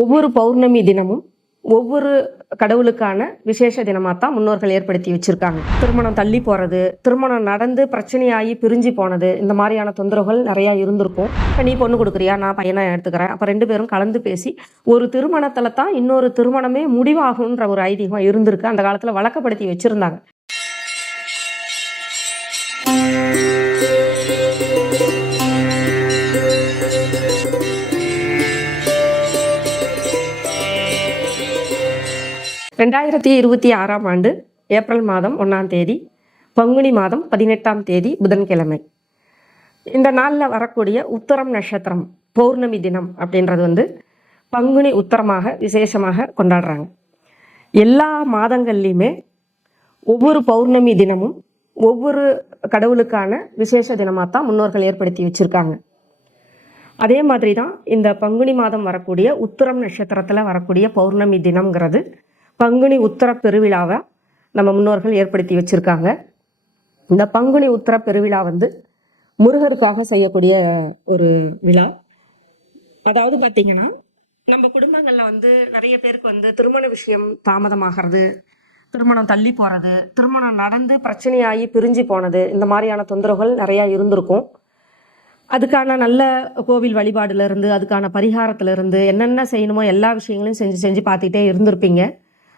ஒவ்வொரு பௌர்ணமி தினமும் ஒவ்வொரு கடவுளுக்கான விசேஷ தினமாக தான் முன்னோர்கள் ஏற்படுத்தி வச்சுருக்காங்க. திருமணம் தள்ளி போகிறது, திருமணம் நடந்து பிரச்சனையாகி பிரிஞ்சு போனது, இந்த மாதிரியான தொந்தரவுகள் நிறையா இருந்திருக்கும். இப்போ நீ பொண்ணு கொடுக்குறியா, நான் பையனை எடுத்துக்கிறேன், அப்போ 2 பேரும் கலந்து பேசி ஒரு திருமணத்தில் தான் இன்னொரு திருமணமே முடிவாகுன்ற ஒரு ஐதீகம் இருந்திருக்கு. அந்த காலத்தில் வழக்கப்படுத்தி வச்சுருந்தாங்க. ஆண்டு ஏப்ரல் மாதம் 1ஆம் தேதி, பங்குனி மாதம் 18ஆம் தேதி புதன்கிழமை. இந்த நாளில் வரக்கூடிய உத்தரம் நட்சத்திரம் பௌர்ணமி தினம் அப்படின்றது பங்குனி உத்தரமாக விசேஷமாக கொண்டாடுறாங்க. எல்லா மாதங்கள்லையுமே ஒவ்வொரு பௌர்ணமி தினமும் ஒவ்வொரு கடவுளுக்கான விசேஷ தினமாக தான் முன்னோர்கள் ஏற்படுத்தி வச்சுருக்காங்க. அதே மாதிரி தான் இந்த பங்குனி மாதம் வரக்கூடிய உத்தரம் நட்சத்திரத்தில் வரக்கூடிய பௌர்ணமி தினம்ங்கிறது பங்குனி உத்தர பெருவிழாவை நம்ம முன்னோர்கள் ஏற்படுத்தி வச்சுருக்காங்க. இந்த பங்குனி உத்தர பெருவிழா முருகருக்காக செய்யக்கூடிய ஒரு விழா. அதாவது பார்த்திங்கன்னா, நம்ம குடும்பங்களில் நிறைய பேருக்கு திருமண விஷயம் தாமதமாகிறது, திருமணம் தள்ளி போகிறது, திருமணம் நடந்து பிரச்சனையாகி பிரிஞ்சு போனது, இந்த மாதிரியான தொந்தரவுகள் நிறையா இருந்திருக்கும். அதுக்கான நல்ல கோவில் வழிபாடுலேருந்து, அதுக்கான பரிகாரத்துலேருந்து என்னென்ன செய்யணுமோ எல்லா விஷயங்களையும் செஞ்சு பார்த்துக்கிட்டே இருந்திருப்பீங்க.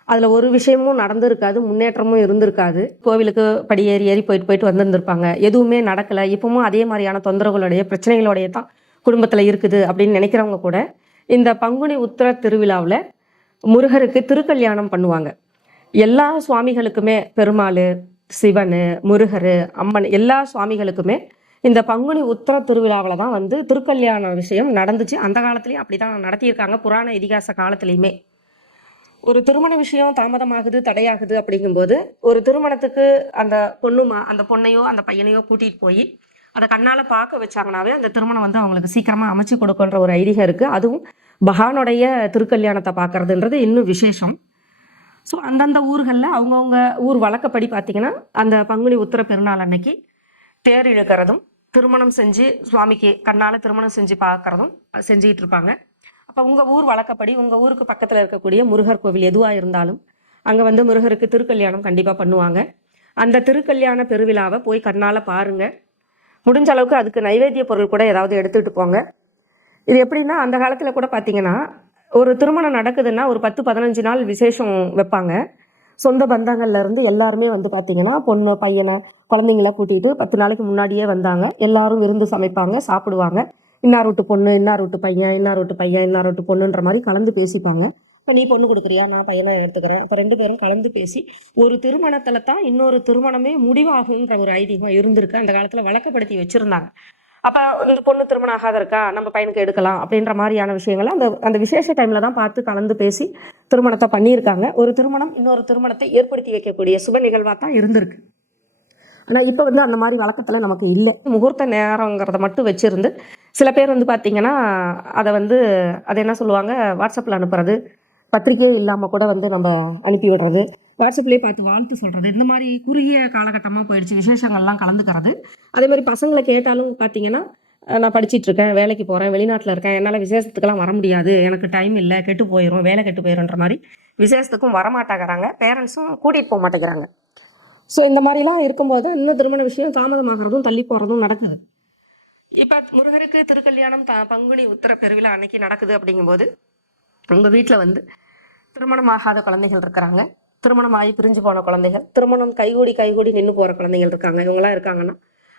அதில் ஒரு விஷயமும் நடந்திருக்காது, முன்னேற்றமும் இருந்திருக்காது. கோவிலுக்கு படியேறி ஏறி போயிட்டு வந்திருந்திருப்பாங்க, எதுவுமே நடக்கலை. இப்பவும் அதே மாதிரியான தொந்தரவுகளுடைய பிரச்சனைகளுடைய தான் குடும்பத்தில் இருக்குது அப்படின்னு நினைக்கிறவங்க கூட இந்த பங்குனி உத்திர திருவிழாவில் முருகருக்கு திருக்கல்யாணம் பண்ணுவாங்க. எல்லா சுவாமிகளுக்குமே, பெருமாள், சிவன், முருகர், அம்மன், எல்லா சுவாமிகளுக்குமே இந்த பங்குனி உத்திர திருவிழாவில் தான் திருக்கல்யாண விஷயம் நடந்துச்சு. அந்த காலத்துலேயும் அப்படி தான் நடத்தியிருக்காங்க, புராண இதிகாச காலத்துலேயுமே. ஒரு திருமண விஷயம் தாமதமாகுது, தடையாகுது அப்படிங்கும்போது ஒரு திருமணத்துக்கு அந்த பொண்ணையோ அந்த பையனையோ கூட்டிகிட்டு போய் அதை கண்ணால் பார்க்க வச்சாங்கனாவே அந்த திருமணம் அவங்களுக்கு சீக்கிரமாக அமைச்சு கொடுக்குன்ற ஒரு ஐதீகம் இருக்குது. அதுவும் பகவானுடைய திருக்கல்யாணத்தை பார்க்குறதுன்றது இன்னும் விசேஷம். ஸோ அந்தந்த ஊர்களில் அவங்கவுங்க ஊர் வழக்கப்படி பார்த்திங்கன்னா அந்த பங்குனி உத்திர பெருநாள் அன்னைக்கு தேர் இழுக்கிறதும், திருமணம் செஞ்சு சுவாமிக்கு கண்ணால் திருமணம் செஞ்சு பார்க்குறதும் செஞ்சுக்கிட்டு இருப்பாங்க. அப்போ உங்கள் ஊர் வழக்கப்படி உங்கள் ஊருக்கு பக்கத்தில் இருக்கக்கூடிய முருகர் கோவில் எதுவாக இருந்தாலும் அங்கே முருகருக்கு திருக்கல்யாணம் கண்டிப்பாக பண்ணுவாங்க. அந்த திருக்கல்யாண பெருவிழாவை போய் கண்ணால் பாருங்கள். முடிஞ்ச அளவுக்கு அதுக்கு நைவேத்திய பொருள் கூட ஏதாவது எடுத்துகிட்டு போங்க. இது எப்படின்னா, அந்த காலத்தில் கூட பார்த்திங்கன்னா, ஒரு திருமணம் நடக்குதுன்னா ஒரு 10-15 நாள் விசேஷம் வைப்பாங்க. சொந்த பந்தங்கள்லேருந்து எல்லாருமே பார்த்திங்கன்னா பொண்ணு பையனை குழந்தைங்கள கூட்டிகிட்டு 10 நாளைக்கு முன்னாடியே வந்தாங்க. எல்லாரும் விருந்து சமைப்பாங்க, சாப்பிடுவாங்க. இன்னார் வீட்டு பொண்ணு, இன்னார் வீட்டு பையன், இன்னார் வீட்டு பையன், இன்னார் வீட்டு பொண்ணுன்ற மாதிரி கலந்து பேசிப்பாங்க. இப்போ நீ பொண்ணு கொடுக்குறியா, நான் பையனை எடுத்துக்கிறேன், அப்போ 2 பேரும் கலந்து பேசி ஒரு திருமணத்தில் தான் இன்னொரு திருமணமே முடிவாகுன்ற ஒரு ஐதீகம் இருந்திருக்கு. அந்த காலத்தில் வழக்கப்படுத்தி வச்சுருந்தாங்க. அப்போ இந்த பொண்ணு திருமணம் ஆகாத இருக்கா, நம்ம பையனுக்கு எடுக்கலாம் அப்படின்ற மாதிரியான விஷயங்களை அந்த விசேஷ டைமில் தான் பார்த்து கலந்து பேசி திருமணத்தை பண்ணியிருக்காங்க. ஒரு திருமணம் இன்னொரு திருமணத்தை ஏற்படுத்தி வைக்கக்கூடிய சுப நிகழ்வாக தான் இருந்திருக்கு. ஆனால் இப்போ அந்த மாதிரி வழக்கத்தில் நமக்கு இல்லை. முகூர்த்த நேரங்கிறத மட்டும் வச்சுருந்து சில பேர் பார்த்திங்கன்னா அதை அதை என்ன சொல்லுவாங்க, வாட்ஸ்அப்பில் அனுப்புறது, பத்திரிக்கையே இல்லாமல் கூட நம்ம அனுப்பி விடுறது, வாட்ஸ்அப்லேயே பார்த்து வாழ்த்து சொல்கிறது, இந்த மாதிரி குறுகிய காலகட்டமாக போயிடுச்சு. விசேஷங்கள்லாம் கலந்துக்கிறது. அதே மாதிரி பசங்களை கேட்டாலும் பார்த்திங்கன்னா, நான் படிச்சிட்ருக்கேன், வேலைக்கு போகிறேன், வெளிநாட்டில் இருக்கேன், என்னால் விசேஷத்துக்கெல்லாம் வர முடியாது, எனக்கு டைம் இல்லை, கெட்டு போயிடும், வேலை கெட்டு போயிடும்ன்ற மாதிரி விசேஷத்துக்கும் வரமாட்டேங்கிறாங்க. பேரண்ட்ஸும் கூட்டிகிட்டு போக மாட்டேங்கிறாங்க. ஸோ இந்த மாதிரிலாம் இருக்கும்போது இன்னும் திருமண விஷயம் தாமதமாகிறதும் தள்ளி போகிறதும் நடக்குது. இப்போ முருகருக்கு திருக்கல்யாணம் பங்குனி உத்திர பெருவிழா அன்னைக்கு நடக்குது அப்படிங்கும்போது உங்கள் வீட்டில் திருமணம் ஆகாத குழந்தைகள் இருக்கிறாங்க, திருமணம் ஆகி பிரிஞ்சு போன குழந்தைகள், திருமணம் கைகூடி நின்று போகிற குழந்தைகள் இருக்காங்க. இவங்களாம் இருக்காங்கன்னா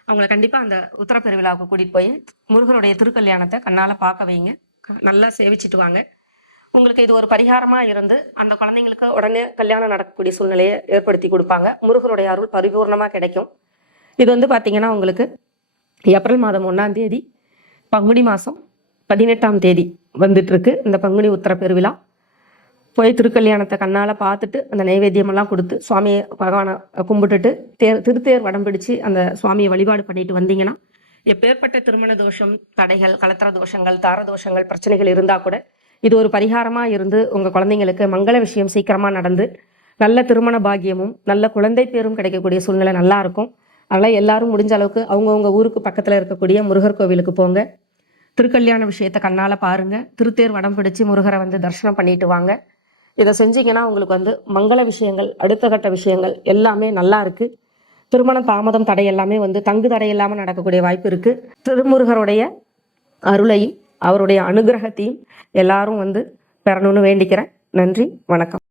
அவங்கள கண்டிப்பாக அந்த உத்திர பெருவிழாவுக்கு கூட்டிகிட்டு போய் முருகனுடைய திருக்கல்யாணத்தை கண்ணால் பார்க்க வைங்க, நல்லா சேவிச்சிட்டு வாங்க. உங்களுக்கு இது ஒரு பரிகாரமாக இருந்து அந்த குழந்தைங்களுக்கு உடனே கல்யாணம் நடக்கக்கூடிய சூழ்நிலையை ஏற்படுத்தி கொடுப்பாங்க. முருகனுடைய அருள் பரிபூர்ணமாக கிடைக்கும். இது பார்த்திங்கன்னா உங்களுக்கு ஏப்ரல் மாதம் 1ஆம் தேதி, பங்குனி மாதம் 18ஆம் தேதி வந்துட்டுருக்கு இந்த பங்குனி உத்திர பெருவிழா. போய் திருக்கல்யாணத்தை கண்ணால் பார்த்துட்டு அந்த நைவேத்தியமெல்லாம் கொடுத்து சுவாமியை பகவானை கும்பிட்டுட்டு திருத்தேர் வடம் பிடிச்சி அந்த சுவாமியை வழிபாடு பண்ணிட்டு வந்தீங்கன்னா எப்பேற்பட்ட திருமண தோஷம், தடைகள், கலத்திர தோஷங்கள், தார தோஷங்கள், பிரச்சனைகள் இருந்தால் கூட இது ஒரு பரிகாரமாக இருந்து உங்கள் குழந்தைங்களுக்கு மங்கள விஷயம் சீக்கிரமாக நடந்து நல்ல திருமண பாக்கியமும் நல்ல குழந்தை பேரும் கிடைக்கக்கூடிய சூழ்நிலை நல்லாயிருக்கும். அதனால் எல்லாரும் முடிஞ்ச அளவுக்கு அவங்கவுங்க ஊருக்கு பக்கத்தில் இருக்கக்கூடிய முருகர் கோவிலுக்கு போங்க. திருக்கல்யாண விஷயத்தை கண்ணால் பாருங்கள். திருத்தேர் வடம் பிடிச்சி முருகரை வந்து தரிசனம் பண்ணிட்டு வாங்க. இதை செஞ்சீங்கன்னா உங்களுக்கு வந்து மங்கள விஷயங்கள், அடுத்த கட்ட விஷயங்கள் எல்லாமே நல்லா இருக்குது. திருமணம் தாமதம் தடை எல்லாமே வந்து தங்கு தடை இல்லாமல் நடக்கக்கூடிய வாய்ப்பு இருக்குது. திருமுருகருடைய அருளையும் அவருடைய அனுகிரகத்தையும் எல்லாரும் வந்து பெறணும்னு வேண்டிக்கிறேன். நன்றி, வணக்கம்.